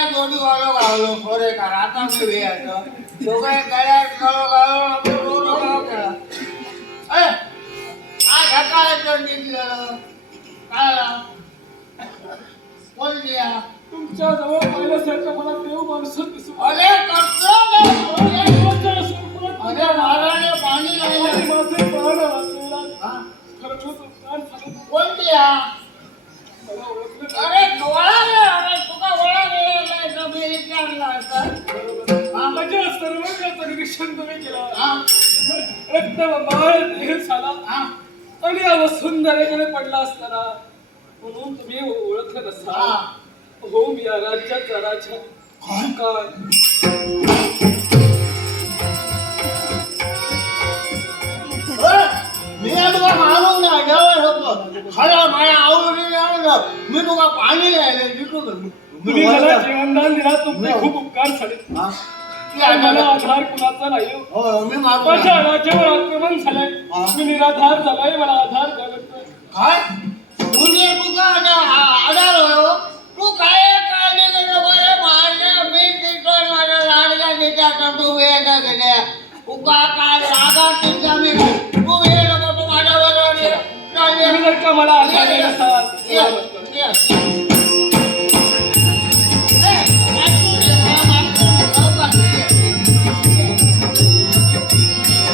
काय जोडी वालो गावलो खोरे का आता मी भेटतो दोघे गळ्यात गळो गळो आपलं रोलो गाव केला ए काय ढकाळायचं निघलं काय कोण दिया तुमच्या जवळ पाहिल्यासारखं मला देव माणसं दिसू अरे करतो अरे महाराणे पाणी लागलं माझे प्राण वाचवला खरंच उपकार झाले. कोण दिया मला ओळखलं अरे डोळा रे अरे तुका ओळा रे मी विचारला तर माझ्या सर्वांचं निरीक्षण तुम्ही केलं हा एकदम माळ देह झाला हा आणि अव सुंदरेकडे पडला असताना म्हणून तुम्ही ओळखलं नसा हो मी या राज्याचा राजा काय मी तुका मारून नाही जेवण होतो खरं माझ्या आवडीने आणलं मी तुका पाणी द्यायला दिसू तुम्ही मला जीवनदान दिला तुमचे खूप उपकार झाले मला आधार कुणाचा नाही हो मी मागू माझ्या राज्यावर आक्रमण झालंय मी निराधार झालाय मला आधार द्यावा काय म्हणजे तुका आधार होयो तू काय काळजी करू बरे माझ्या मी तिथं माझ्या लाडक्या तिच्या तू वेळ गेल्या तुका काय रागा तिच्या मी तू वेळ नको तू माझ्या बरोबर तुम्ही जर का मला आधार देत असाल ये